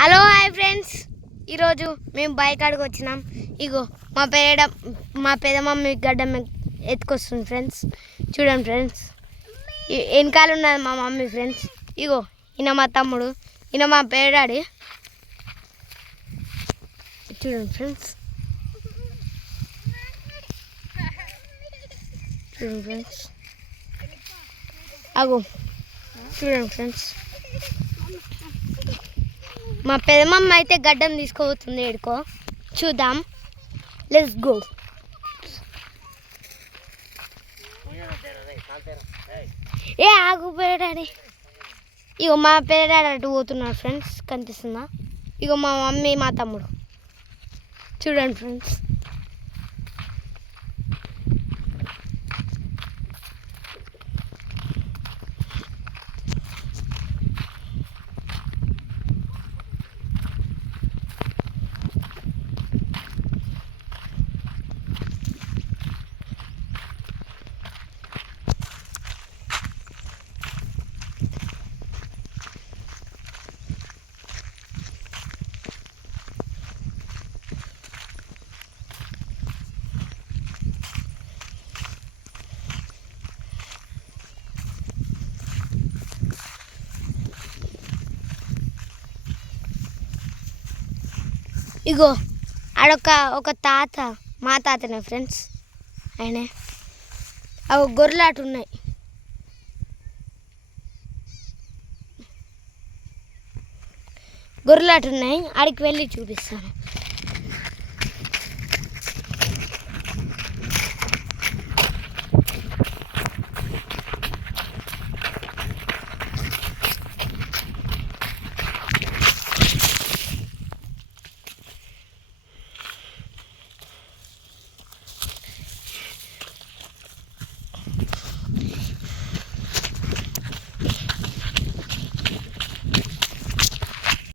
Hello hi friends, ఈరోజు మేము bike ఆడికి వచ్చినాం. ఇగో మా పెదమమ్మీ గడ్డ ఎత్తుకొస్తుంది ఫ్రెండ్స్. చూడండి ఫ్రెండ్స్, వెనకాల ఉన్నది మా మమ్మీ ఫ్రెండ్స్. ఇగో ఈయన మా తమ్ముడు, ఈయన మా పేడాడి. చూడండి ఫ్రెండ్స్, చూడండి ఫ్రెండ్స్, అగో చూడండి ఫ్రెండ్స్. మా పెదమమ్మ అయితే గడ్డం తీసుకోబోతుంది ఎడుకో, చూద్దాం. Let's go. ఏ ఆగు పేడాడి. ఇగో మా పేడాడి అటు పోతున్నారు ఫ్రెండ్స్, కనిపిస్తుందా? ఇగో మా మమ్మీ మా తమ్ముడు. చూడండి ఫ్రెండ్స్, ఇగో ఆడొక తాత, మా తాతనే ఫ్రెండ్స్. ఆయనే అవి గొర్రెలాట ఉన్నాయి. ఆడికి వెళ్ళి చూపిస్తాను.